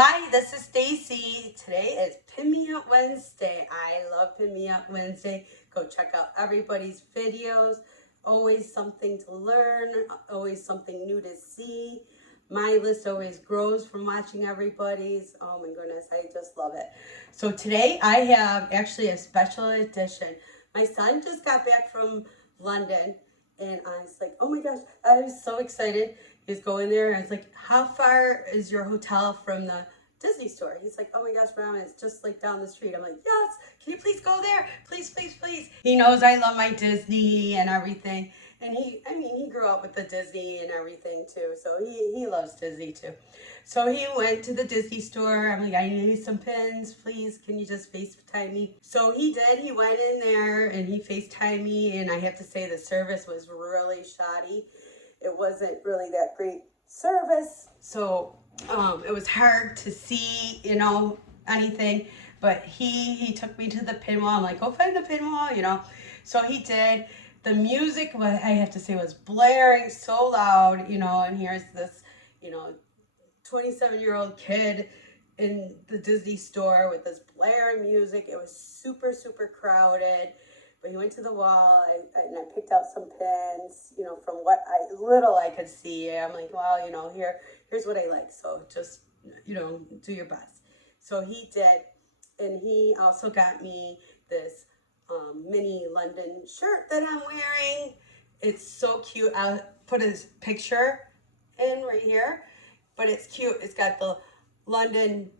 Hi, this is Stacy. Today is Pin Me Up Wednesday. I love Pin Me Up Wednesday. Go check out everybody's videos. Always something to learn, always something new to see. My list always grows from watching everybody's. Oh my goodness, I just love it. So today I have actually a special edition. My son just got back from London and I was like, oh my gosh, I was so excited. He's going there and I was like, how far is your hotel from the Disney store? He's like, oh my gosh, Mom, it's just like down the street. I'm like, yes, can you please go there? Please, please, please. He knows I love my Disney and everything. And he grew up with the Disney and everything too. So he loves Disney too. So he went to the Disney store. I'm like, I need some pins, please. Can you just FaceTime me? So he did. He went in there and he FaceTimed me. And I have to say the service was really shoddy. It wasn't really that great service. So it was hard to see, anything. But he took me to the pin wall. I'm like, go find the pin wall, So he did. The music, I have to say, was blaring so loud, and here's this, 27-year-old kid in the Disney store with this blaring music. It was super, super crowded. But he went to the wall and I picked out some pins, from what little I could see. I'm like, well, here's what I like. So just, do your best. So he did. And he also got me this mini London shirt that I'm wearing. It's so cute. I'll put his picture in right here, but it's cute. It's got the London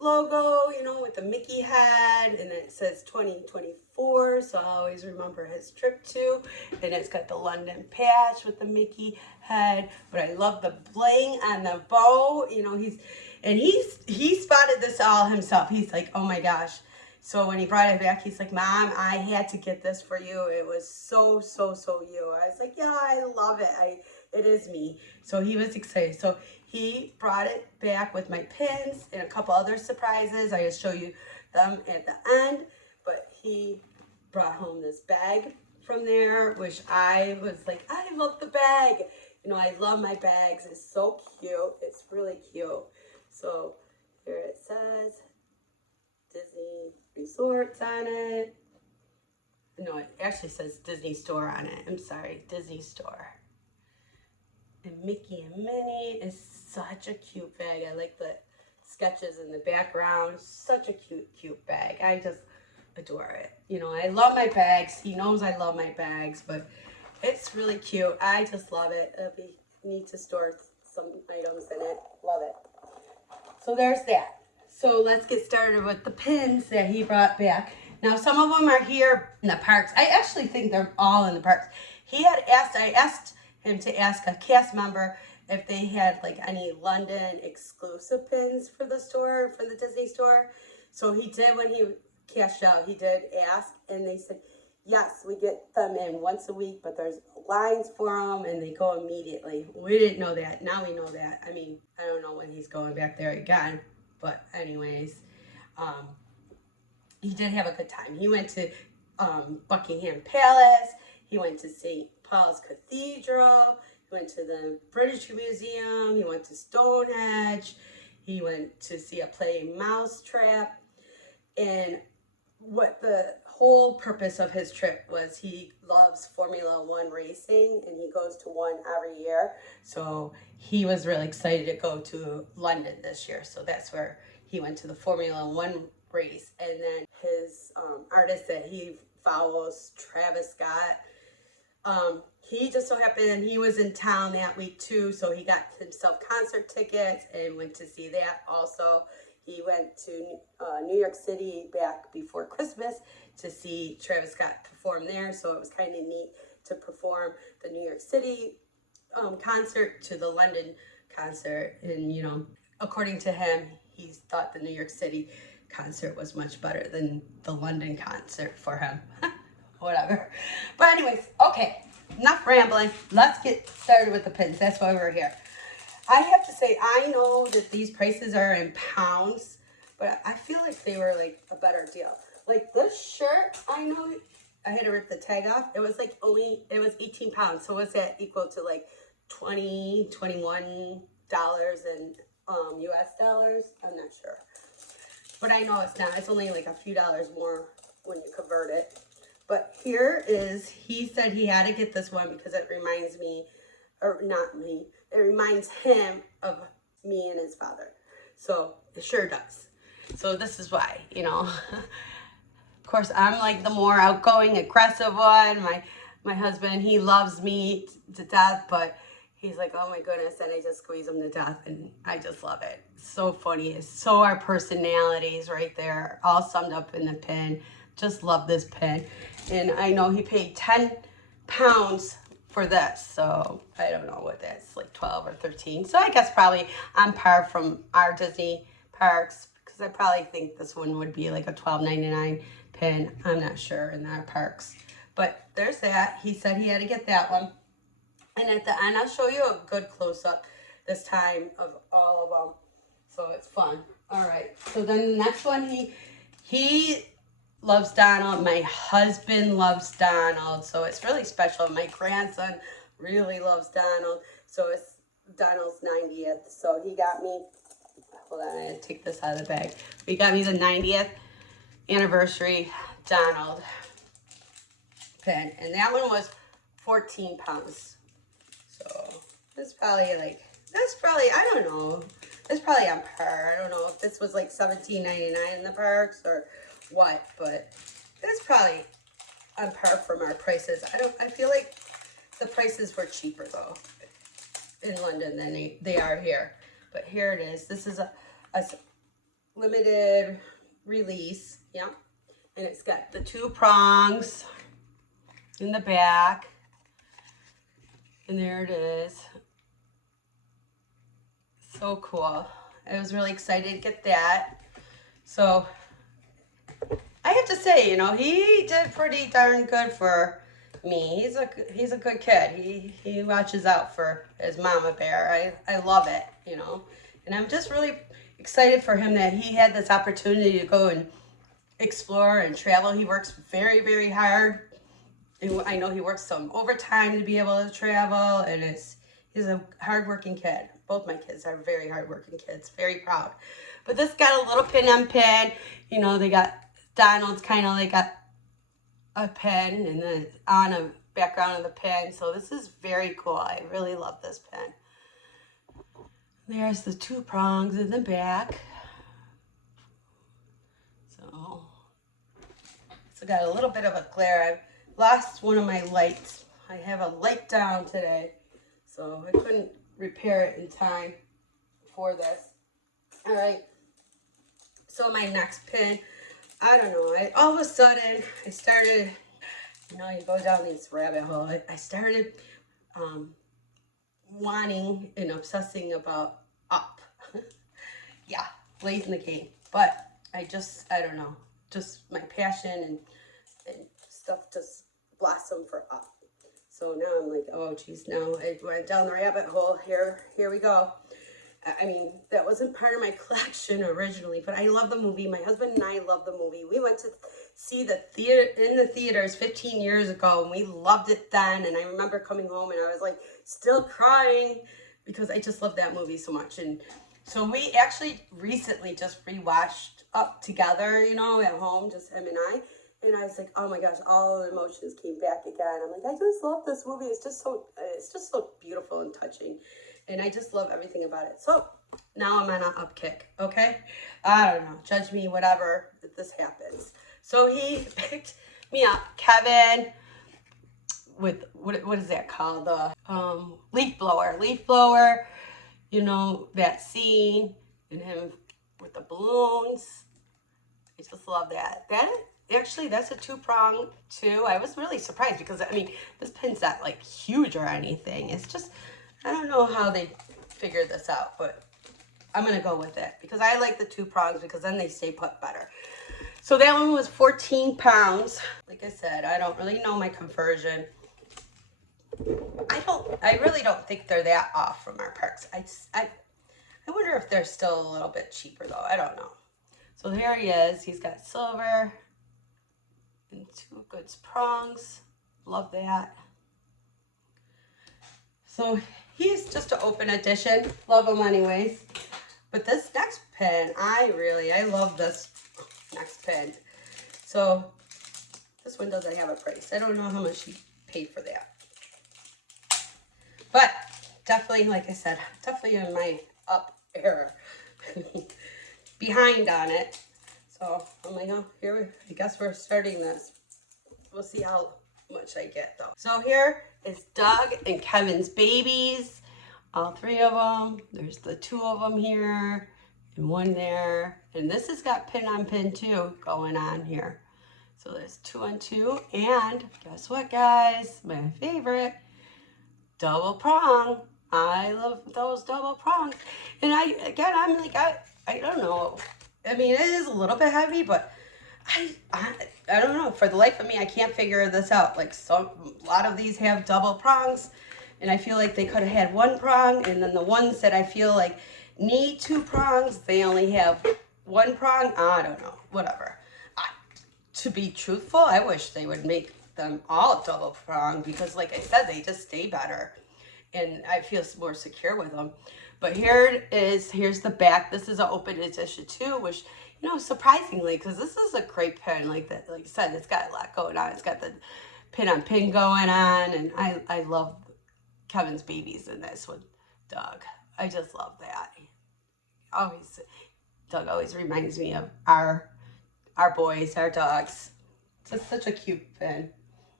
logo, with the Mickey head, and it says 2024, so I always remember his trip too. And it's got the London patch with the Mickey head, but I love the bling on the bow. He spotted this all himself. He's like, oh my gosh. So when he brought it back, he's like, Mom, I had to get this for you. It was so, so, so you. I was like, yeah, I love it. It is me. So he was excited. So he brought it back with my pins and a couple other surprises. I will show you them at the end. But he brought home this bag from there, which I was like, I love the bag. I love my bags. It's so cute. It's really cute. So here it says Disney Resorts on it. No, it actually says Disney Store on it. I'm sorry, Disney Store. And Mickey and Minnie is such a cute bag. I like the sketches in the background. Such a cute, cute bag. I just adore it. I love my bags. He knows I love my bags, but it's really cute. I just love it. It'll be neat to store some items in it. Love it. So there's that. So let's get started with the pins that he brought back. Now, some of them are here in the parks. I actually think they're all in the parks. I asked him to ask a cast member if they had like any London exclusive pins for the store, for the Disney store. So he did. When he cashed out, he did ask, and they said, yes, we get them in once a week, but there's lines for them and they go immediately. We didn't know that. Now we know that. I don't know when he's going back there again. But anyways, he did have a good time. He went to Buckingham Palace. He went to St. Paul's Cathedral. He went to the British Museum. He went to Stonehenge. He went to see a play Mousetrap. And what the whole purpose of his trip was, he loves Formula One racing and he goes to one every year. So he was really excited to go to London this year. So that's where he went to the Formula One race. And then his artist that he follows, Travis Scott, he just so happened he was in town that week too. So he got himself concert tickets and went to see that also. He went to New York City back before Christmas to see Travis Scott perform there. So it was kind of neat to perform the New York City concert to the London concert. And, according to him, he thought the New York City concert was much better than the London concert for him. Whatever. But anyways, okay, enough rambling. Let's get started with the pins. That's why we're here. I have to say, I know that these prices are in pounds, but I feel like they were like a better deal. Like this shirt, I know I had to rip the tag off. It was like it was 18 pounds. So was that equal to like $21 and US dollars. I'm not sure. But I know it's not. It's only like a few dollars more when you convert it. But here is, he said he had to get this one because it reminds me, or not me, it reminds him of me and his father. So it sure does. So this is why, you know. Of course, I'm like the more outgoing, aggressive one. My husband, he loves me to death, but he's like, oh my goodness, and I just squeeze him to death, and I just love it. It's so funny. It's so our personalities right there, all summed up in the pin. Just love this pin. And I know he paid 10 pounds for this, so I don't know what that's, like 12 or 13. So I guess probably on par from our Disney parks, because I probably think this one would be like a $12.99 pin. I'm not sure in our parks. But there's that. He said he had to get that one. And at the end, I'll show you a good close-up this time of all of them. So it's fun. All right. So then the next one, he loves Donald. My husband loves Donald. So it's really special. My grandson really loves Donald. So it's Donald's 90th. So he got me, hold on, I had to take this out of the bag. He got me the 90th anniversary Donald pin. And that one was 14 pounds. So that's probably like, I don't know. That's probably on par. I don't know if this was like $17.99 in the parks or what, but that's probably on par from our prices. I feel like the prices were cheaper though in London than they are here. But here it is. This is a limited release. Yeah. And it's got the 2 prongs in the back. And there it is. So cool. I was really excited to get that. So I have to say, you know, he did pretty darn good for me. He's a good kid. He watches out for his mama bear. I love it, you know. And I'm just really excited for him that he had this opportunity to go and explore and travel. He works very, very hard. I know he works some overtime to be able to travel, and he's a hardworking kid. Both my kids are very hardworking kids, very proud. But this got a little pin on pin. You know, they got Donald's kind of like a pin, and then on a background of the pin. So this is very cool. I really love this pin. There's the 2 prongs in the back. So it's got a little bit of a glare. I've lost one of my lights. I have a light down today, so I couldn't repair it in time for this. All right, so my next pin, I don't know, all of a sudden I started, you know, you go down these rabbit hole. I started wanting and obsessing about Up. Yeah, Blazing the King. But I don't know, just my passion and stuff just blossomed for Up. So now I'm like, oh geez, now I went down the rabbit hole. Here we go. I mean, that wasn't part of my collection originally, but I love the movie. My husband and I love the movie. We went to see the theaters 15 years ago, and we loved it then. And I remember coming home, and I was like still crying because I just love that movie so much. And so we actually recently just rewatched Up together, you know, at home, just him and I. And I was like, oh my gosh, all the emotions came back again. I'm like, I just love this movie. It's just so beautiful and touching. And I just love everything about it. So now I'm on an Up kick, okay? I don't know. Judge me, whatever, if this happens. So he picked me up, Kevin, with, what is that called? The leaf blower. Leaf blower, you know, that scene, and him with the balloons. I just love that. Actually, that's a 2-prong too. I was really surprised because, I mean, this pin's not like huge or anything. It's just, I don't know how they figured this out, but I'm going to go with it because I like the 2 prongs because then they stay put better. So that one was 14 pounds. Like I said, I don't really know my conversion. I really don't think they're that off from our parks. I wonder if they're still a little bit cheaper though. I don't know. So there he is. He's got silver and 2 good prongs. Love that. So he's just an open edition. Love him anyways. But this next pen, I love this next pen. So this one doesn't have a price. I don't know how much she paid for that. But definitely, like I said, definitely in my up era. Behind on it. So I'm like, oh, I guess we're starting this. We'll see how much I get though. So here is Doug and Kevin's babies. All three of them. There's the two of them here and one there. And this has got pin on pin too going on here. So there's 2 on 2. And guess what, guys? My favorite, double prong. I love those double prongs. And I'm like, I don't know. I mean, it is a little bit heavy, but I don't know. For the life of me, I can't figure this out. Like, a lot of these have double prongs, and I feel like they could have had one prong, and then the ones that I feel like need 2 prongs, they only have 1 prong. I don't know. Whatever. To be truthful, I wish they would make them all double prong because, like I said, they just stay better, and I feel more secure with them. But here's the back. This is an open edition too, which, you know, surprisingly, because this is a great pen like that. Like I said, it's got a lot going on. It's got the pin on pin going on, and I love Kevin's babies in this one, Doug. I just love that. Doug always reminds me of our boys, our dogs. It's just such a cute pen.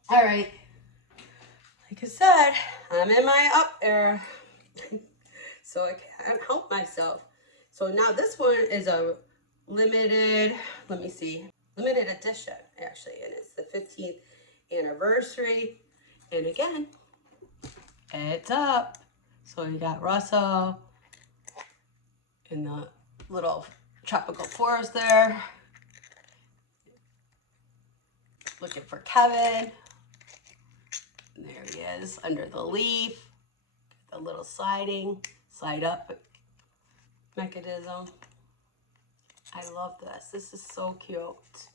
All right, like I said, I'm in my up era. So I can't help myself. So now this one is a limited, limited edition actually, and it's the 15th anniversary. And again, it's up. So you got Russell in the little tropical forest there. Looking for Kevin. And there he is under the leaf. The little slide up mechanism. I love this. This is so cute.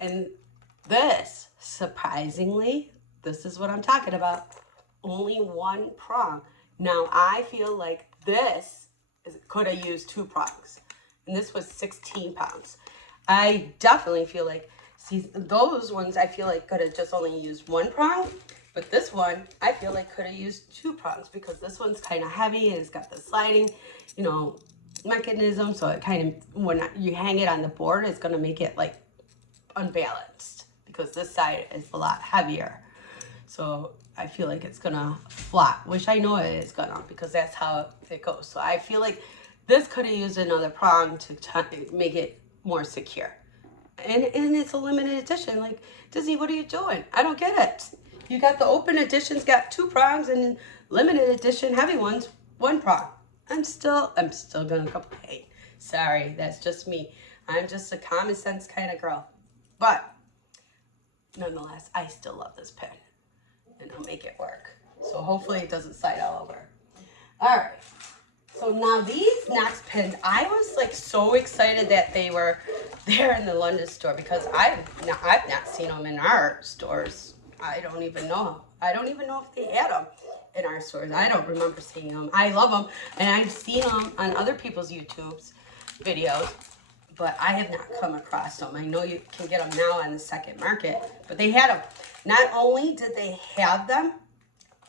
And this, surprisingly, this is what I'm talking about. Only 1 prong. Now, I feel like this could have used 2 prongs. And this was 16 pounds. I definitely feel like, see, those ones I feel like could have just only used 1 prong. But this one, I feel like could have used 2 prongs because this one's kind of heavy and it's got the sliding, you know, mechanism. So it kind of, when you hang it on the board, it's going to make it like unbalanced because this side is a lot heavier. So I feel like it's going to flop, which I know it is going to because that's how it goes. So I feel like this could have used another prong to make it more secure. And it's a limited edition. Like, Disney, what are you doing? I don't get it. You got the open editions, got 2 prongs, and limited edition heavy ones, 1 prong. I'm still gonna complain. Sorry, that's just me. I'm just a common sense kind of girl. But nonetheless, I still love this pen, and I'll make it work. So hopefully it doesn't slide all over. All right. So now these next pins, I was like so excited that they were there in the London store because I've not seen them in our stores. I don't even know if they had them in our stores. I don't remember seeing them. I love them, and I've seen them on other people's YouTube's videos, but I have not come across them. I know you can get them now on the second market, but they had them. Not only did they have them,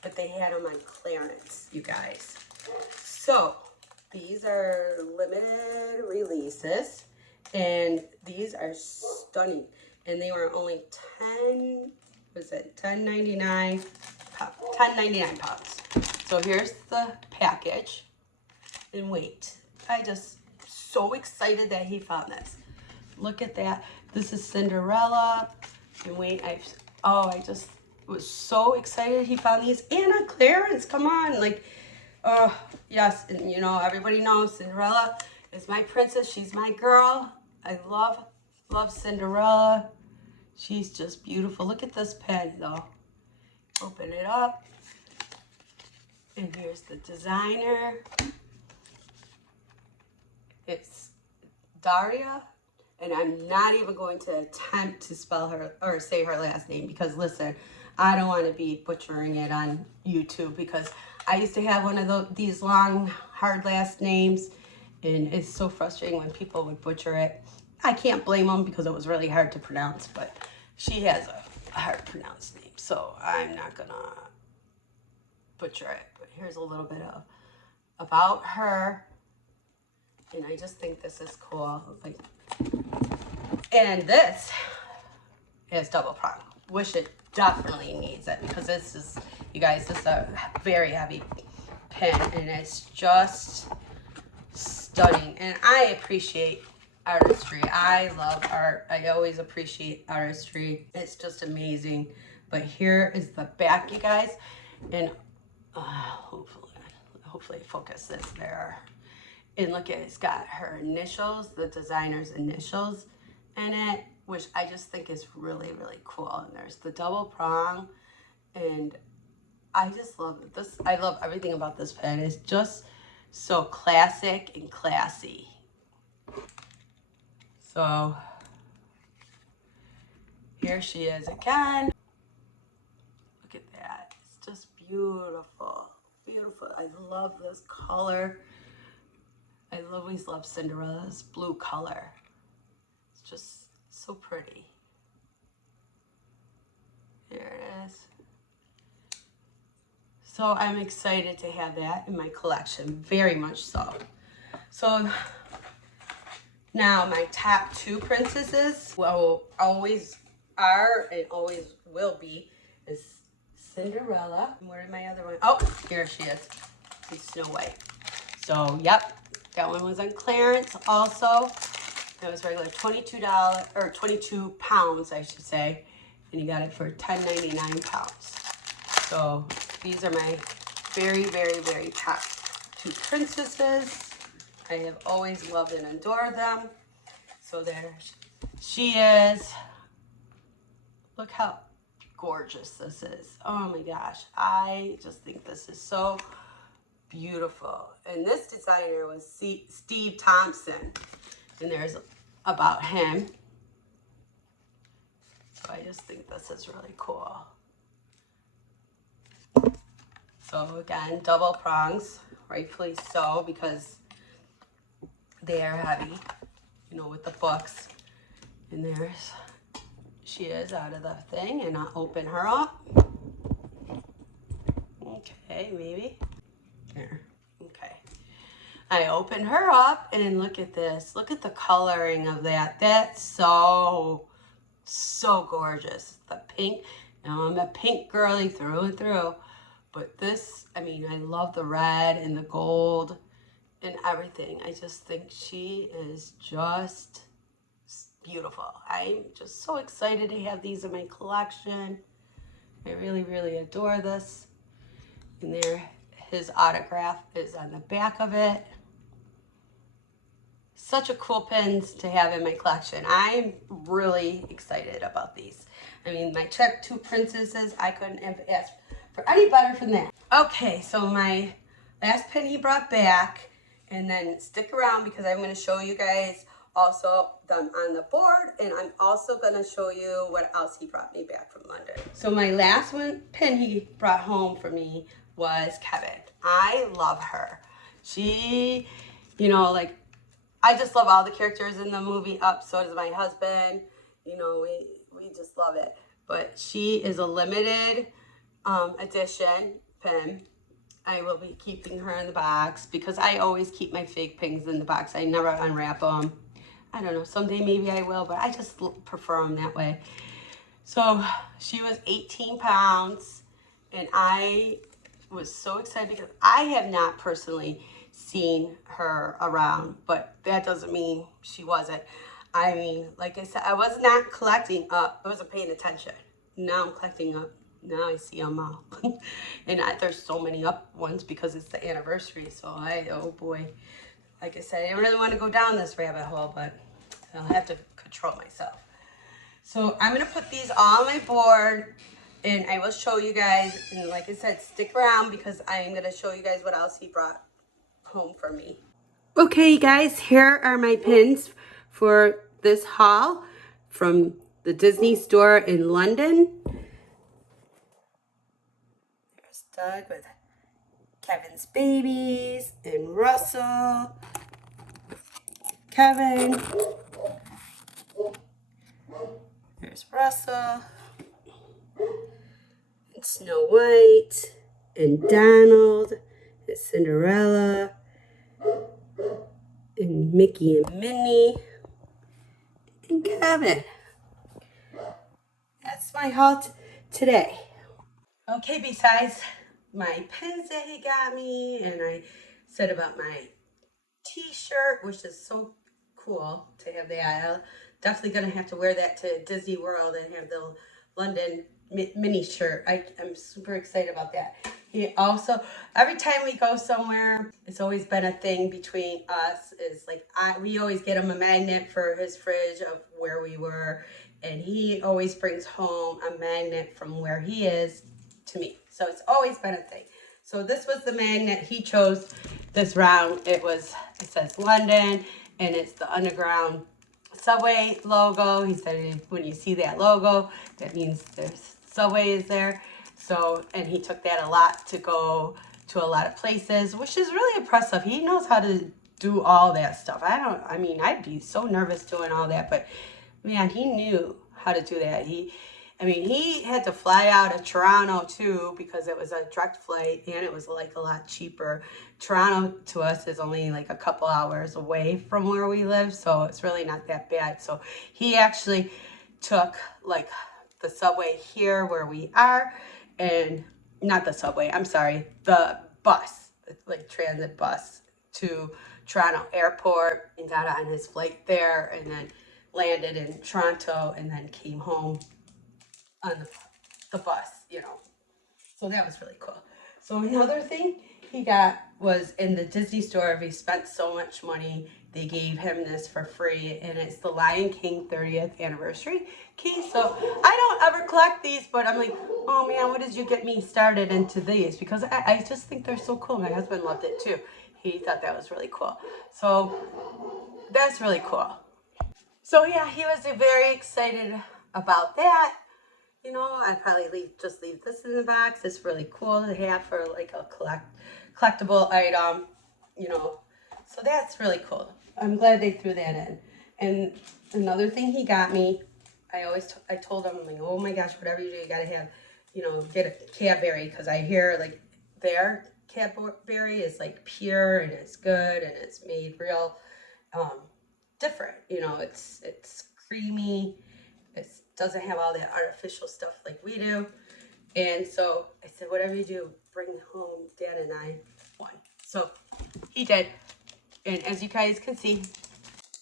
but they had them on clearance, you guys. So these are limited releases, and these are stunning. And they were only $10.99 pounds. So here's the package. And wait, I just so excited that he found this. Look at that. This is Cinderella. And wait, I just was so excited he found these and on clearance. Come on, like, oh yes, and you know everybody knows Cinderella is my princess. She's my girl. I love Cinderella. She's just beautiful. Look at this pen though. Open it up. And here's the designer. It's Dierra. And I'm not even going to attempt to spell her or say her last name because listen, I don't want to be butchering it on YouTube because I used to have one of these long, hard last names, and it's so frustrating when people would butcher it. I can't blame them because it was really hard to pronounce, but she has a hard to pronounce name, so I'm not gonna butcher it. But here's a little bit of about her, and I just think this is cool. Like, and this is double prong. Wish it definitely needs it because this is, you guys, this is a very heavy pin, and it's just stunning. And I appreciate artistry. I love art. I always appreciate artistry. It's just amazing. But here is the back, you guys, and hopefully focus this there. And look at it, it's got her initials, the designer's initials in it, which I just think is really, really cool. And there's the double prong, and I just love this. I love everything about this pen. It's just so classic and classy. So here she is again. Look at that. It's just beautiful. Beautiful. I love this color. I always love Cinderella's blue color. It's just so pretty. There it is. So I'm excited to have that in my collection, very much so. So now my top two princesses, well, always are and always will be, is Cinderella. And where did my other one? Oh, here she is. It's Snow White. So, yep, that one was on clearance also. It was regular $22, or 22 pounds, I should say. And you got it for £10.99. So these are my very, very, very top two princesses. I have always loved and adored them. So there she is. Look how gorgeous this is. Oh my gosh. I just think this is so beautiful. And this designer was Steve Thompson. And there's about him. So I just think this is really cool. So again, double prongs, rightfully so, because they are heavy, you know, with the books. And there's, she is out of the thing, and I'll open her up. Okay, maybe. There, okay. I open her up, and look at this. Look at the coloring of that. That's so gorgeous. The pink. Now I'm a pink girly through and through. But this, I mean, I love the red and the gold and everything. I just think she is just beautiful. I'm just so excited to have these in my collection. I really, really adore this. And there, his autograph is on the back of it. Such a cool pins to have in my collection. I'm really excited about these. I mean, my two princesses, I couldn't have asked for any better than that. Okay, so my last pin he brought back, and then stick around because I'm going to show you guys also them on the board, and I'm also going to show you what else he brought me back from London. So my last pin he brought home for me was Kevin. I love her. She, you know, like, I just love all the characters in the movie Up. So does my husband. You know, we just love it. But she is a limited edition pin. I will be keeping her in the box because I always keep my fake pins in the box. I never unwrap them. I don't know, someday maybe I will, but I just prefer them that way. So she was 18 pounds, and I was so excited because I have not personally seen her around, but that doesn't mean she wasn't. I mean, like I said, I was not collecting Up. I wasn't paying attention. Now I'm collecting Up. Now I see them all. And there's so many Up ones because it's the anniversary. So oh boy. Like I said, I didn't really want to go down this rabbit hole, but I'll have to control myself. So I'm going to put these all on my board, and I will show you guys. And like I said, stick around because I'm going to show you guys what else he brought home for me. Okay, guys, here are my pins for this haul from the Disney store in London. Doug with Kevin's babies and Russell, Kevin. There's Russell and Snow White and Donald and Cinderella and Mickey and Minnie and Kevin. That's my haul today. Okay, besides my pins that he got me, and I said about my t-shirt, which is so cool to have that. I'm definitely gonna have to wear that to Disney World and have the London mini shirt. I'm super excited about that. He also, every time we go somewhere, it's always been a thing between us, is like we always get him a magnet for his fridge of where we were, and he always brings home a magnet from where he is to me. So it's always been a thing. So this was the magnet he chose this round. It says London, and it's the underground subway logo. He said when you see that logo, that means there's subway is there. So, and he took that a lot to go to a lot of places, which is really impressive. He knows how to do all that stuff. I mean, I'd be so nervous doing all that, but man, he knew how to do that. He had to fly out of Toronto too, because it was a direct flight and it was like a lot cheaper. Toronto to us is only like a couple hours away from where we live, so it's really not that bad. So he actually took like the subway here where we are, and not the subway, I'm sorry, the bus, like transit bus to Toronto airport, and got on his flight there, and then landed in Toronto, and then came home on the bus, you know. So that was really cool. So another thing he got was in the Disney store. If he spent so much money, they gave him this for free, and it's the Lion King 30th anniversary key. So I don't ever collect these, but I'm like, oh man, what did you get me started into these? Because I just think they're so cool. My husband loved it too. He thought that was really cool. So that's really cool. So yeah, he was very excited about that. You know, I'd probably just leave this in the box. It's really cool to have for like a collectible item, you know. So that's really cool. I'm glad they threw that in. And another thing he got me, I told him, I'm like, oh my gosh, whatever you do, you gotta have, you know, get a Cadbury, because I hear like their Cadbury is like pure and it's good and it's made real different. You know, it's creamy. It doesn't have all that artificial stuff like we do. And so I said, whatever you do, bring home Dan and I one. So he did. And as you guys can see,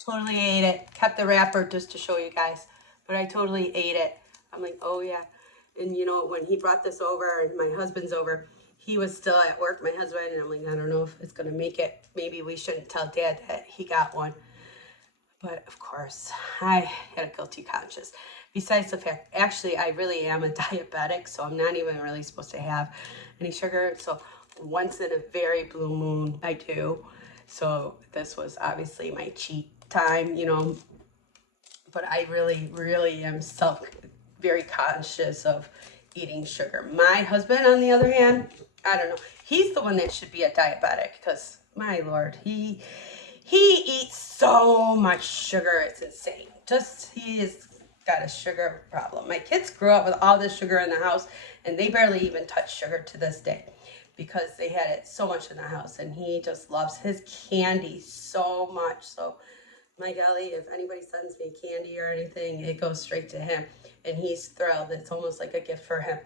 totally ate it. Kept the wrapper just to show you guys. But I totally ate it. I'm like, oh yeah. And you know, when he brought this over and my husband's over, he was still at work, my husband, and I'm like, I don't know if it's gonna make it. Maybe we shouldn't tell Dad that he got one. But of course, I had a guilty conscience. Besides the fact, actually, I really am a diabetic, so I'm not even really supposed to have any sugar. So once in a very blue moon, I do. So this was obviously my cheat time, you know. But I really, really am very conscious of eating sugar. My husband, on the other hand, I don't know. He's the one that should be a diabetic, because my Lord, he eats so much sugar, it's insane. He has got a sugar problem. My kids grew up with all this sugar in the house, and they barely even touch sugar to this day, because they had it so much in the house, and he just loves his candy so much. So my golly, if anybody sends me candy or anything, it goes straight to him, and he's thrilled. It's almost like a gift for him.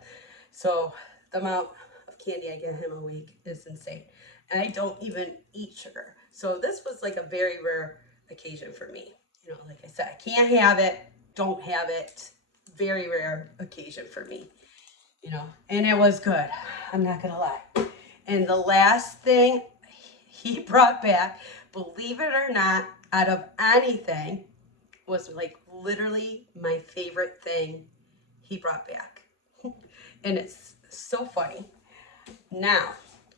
So the amount of candy I give him a week is insane. And I don't even eat sugar. So this was like a very rare occasion for me. You know, like I said, I can't have it, don't have it. Very rare occasion for me, you know, and it was good. I'm not gonna lie. And the last thing he brought back, believe it or not, out of anything, was like literally my favorite thing he brought back. And it's so funny. Now,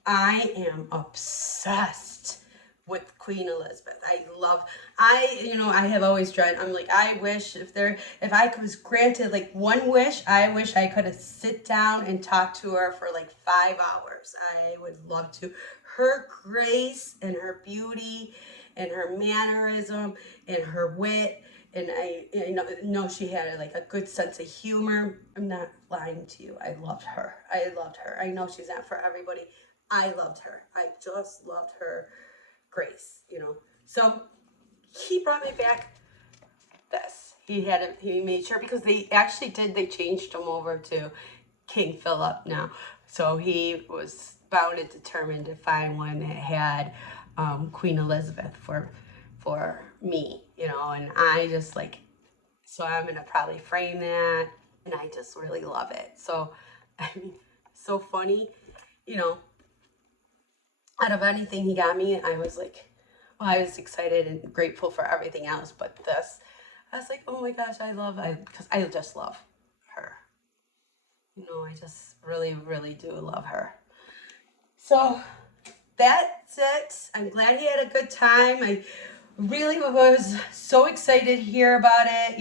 I am obsessed with Queen Elizabeth. I have always dreamt, I'm like, I wish if I was granted like one wish, I wish I could have sit down and talked to her for like 5 hours. I would love to. Her grace and her beauty and her mannerism and her wit. And I know she had like a good sense of humor. I'm not lying to you. I loved her. I loved her. I know she's not for everybody. I loved her. I just loved her grace. So he brought me back this. He made sure, because they changed him over to King Philip now. So he was bound and determined to find one that had Queen Elizabeth for me, and I just like, so I'm gonna probably frame that, and I just really love it. So I mean, so funny, you know, out of anything he got me, I was like, well, I was excited and grateful for everything else, but this, I was like, oh my gosh, because I just love her. I just really, really do love her. So that's it. I'm glad he had a good time. I really was so excited to hear about it.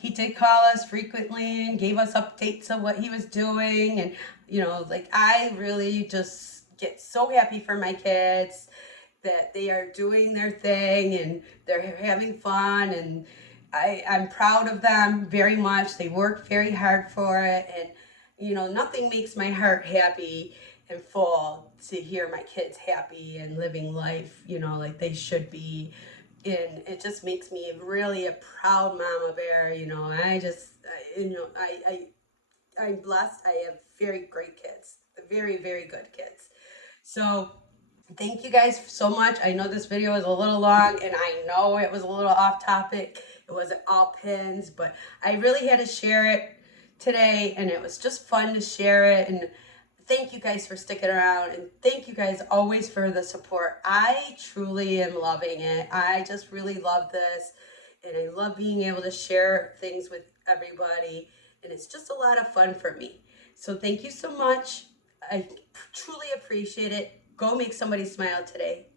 He did call us frequently and gave us updates of what he was doing. And, like, I really just get so happy for my kids that they are doing their thing and they're having fun. And I'm proud of them very much. They work very hard for it. And, nothing makes my heart happy and full to hear my kids happy and living life, like they should be. And it just makes me really a proud mama bear. I'm blessed. I have very great kids, very, very good kids. So thank you guys so much. I know this video is a little long and I know it was a little off topic. It wasn't all pins, but I really had to share it today, and it was just fun to share it. And thank you guys for sticking around, and thank you guys always for the support. I truly am loving it. I just really love this, and I love being able to share things with everybody, and it's just a lot of fun for me. So thank you so much. I truly appreciate it. Go make somebody smile today.